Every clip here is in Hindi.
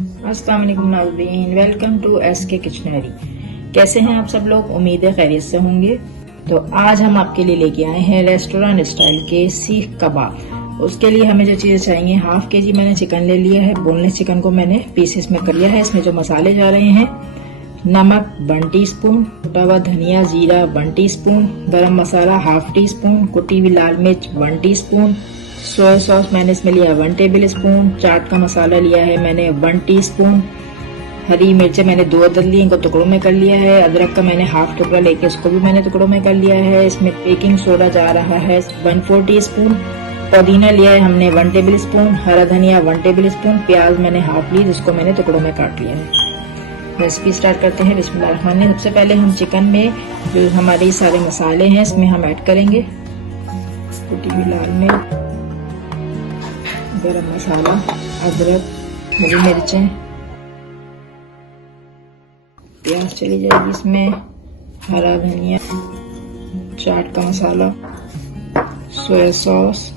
अस्सलाम वालेकुम नाज़रीन, वेलकम टू एसके किचनरी। कैसे हैं आप सब लोग? उम्मीद है खैरियत से होंगे। तो आज हम आपके लिए लेके आए हैं रेस्टोरेंट स्टाइल के सीख कबाब। उसके लिए हमें जो चीजें चाहिए, हाफ के जी मैंने चिकन ले लिया है। बोनलेस चिकन को मैंने पीसेस में कर लिया है। इसमें जो मसाले जा रहे हैं, नमक 1 टीस्पून, कुटा हुआ धनिया जीरा 1 टीस्पून, गरम मसाला हाफ टी स्पून, कुटी हुई लाल मिर्च 1 टीस्पून, सोया सॉस मैंने इसमें लिया 1 टेबल स्पून, चाट का मसाला लिया है मैंने 1 टीस्पून, हरी मिर्चें मैंने 2 अदर ली, इनको टुकड़ों में कर लिया है। अदरक का मैंने हाफ टुकड़ा लेके उसको भी मैंने टुकड़ों में कर लिया है। इसमें बेकिंग सोडा जा रहा है 1/4 टीस्पून, पुदीना लिया है हमने 1 टेबल स्पून, हरा धनिया 1 टेबल स्पून, प्याज मैंने हाफ ली जिसको मैंने टुकड़ों में काट लिया है। रेसिपी स्टार्ट करते हैं। बिस्मिल्लाहिर्रहमानिर्रहीम। सबसे पहले हम चिकन में जो हमारे सारे मसाले हैं इसमें हम ऐड करेंगे कुटी हुई लाल मिर्च, गरम मसाला, अदरक, हरी मिर्चें, प्याज चली जाएगी इसमें, हरा धनिया, चाट का मसाला, सोया सॉस,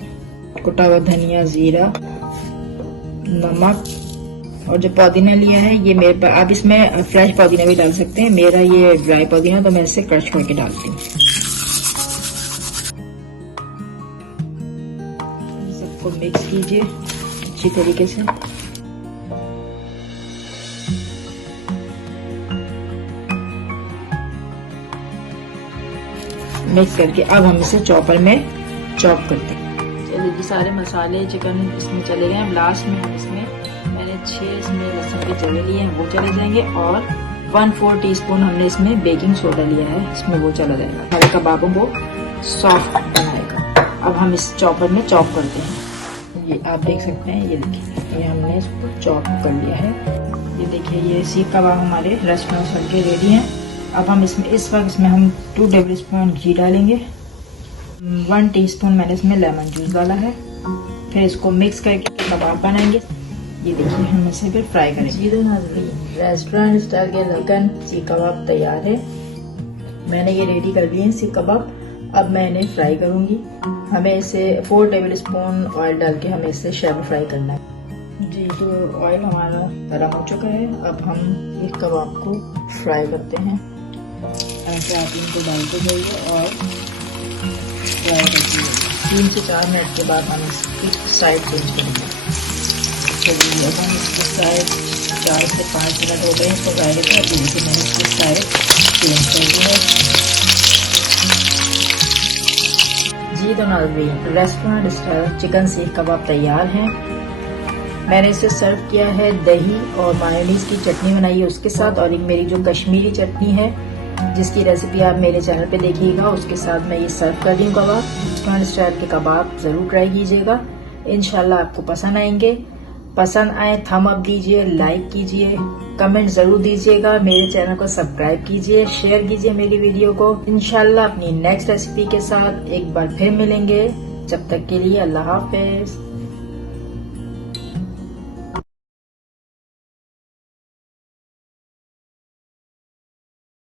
कुटा हुआ धनिया जीरा, नमक, और जो पुदीना लिया है ये मेरे पास, आप इसमें फ्रेश पुदीना भी डाल सकते हैं। मेरा ये ड्राई पुदीना तो मैं इसे क्रश करके डालती हूँ। सबको मिक्स कीजिए अच्छी तरीके से। मिक्स करके अब हम इसे चॉपर में चॉप करते हैं। चलिए जी, सारे मसाले चिकन इसमें चले गए। लास्ट में हम इसमें मैंने 6 इसमें लहसुन के जवे लिए हैं, वो चले जाएंगे, और 1/4 टीस्पून हमने इसमें बेकिंग सोडा लिया है, इसमें वो चला जाएगा। हमारे कबाबों को सॉफ्ट बनाएगा। अब हम इस चॉपर में चॉप करते हैं। ये आप देख सकते हैं, ये देखिए ये हमने इसको चॉप कर लिया है। ये देखिए ये सीख कबाब हमारे रेस्टोरेंट स्टाइल के रेडी हैं। अब हम इसमें इस वक्त इसमें हम 2 टेबल स्पून घी डालेंगे, 1 टीस्पून मैंने इसमें लेमन जूस डाला है। फिर इसको मिक्स करके कबाब बनाएंगे। ये देखिए हम इसे फिर फ्राई करेंगे। रेस्टोरेंट स्टाइल के चिकन सीख कबाब तैयार है। मैंने ये रेडी कर लिए हैं सीख कबाब। अब मैं इन्हें फ्राई करूंगी। हमें इसे 4 टेबल स्पून ऑयल डाल के हमें इसे शैलो फ्राई करना है। जी, तो ऑयल हमारा गर्म हो चुका है। अब हम सीख कबाब को फ्राई करते हैं। ऐसे आप इनको डालते जाइए और फ्राई करते जाइए। 3 से 4 मिनट के बाद हम इसकी साइड चेंज करेंगे। चलिए अब हम इसकी साइड 4 से 5 मिनट हो गए इसको फ्राई करते हैं। देखिए मैंने इसकी साइड चेंज कर दी है। जी तो नाज़रीन, रेस्टोरेंट स्टाइल चिकन सीख कबाब तैयार हैं। मैंने इसे सर्व किया है दही और मायोनीज की चटनी बनाई है उसके साथ, और एक मेरी जो कश्मीरी चटनी है जिसकी रेसिपी आप मेरे चैनल पे देखिएगा, उसके साथ मैं ये सर्व कर रही हूँ कबाब। रेस्टोरेंट स्टाइल के कबाब जरूर ट्राई कीजिएगा, इंशाल्लाह आपको पसंद आएंगे। पसंद आए थम अप दीजिए, लाइक कीजिए, कमेंट जरूर दीजिएगा, मेरे चैनल को सब्सक्राइब कीजिए, शेयर कीजिए मेरी वीडियो को। इंशाल्लाह अपनी नेक्स्ट रेसिपी के साथ एक बार फिर मिलेंगे। जब तक के लिए अल्लाह हाफिज।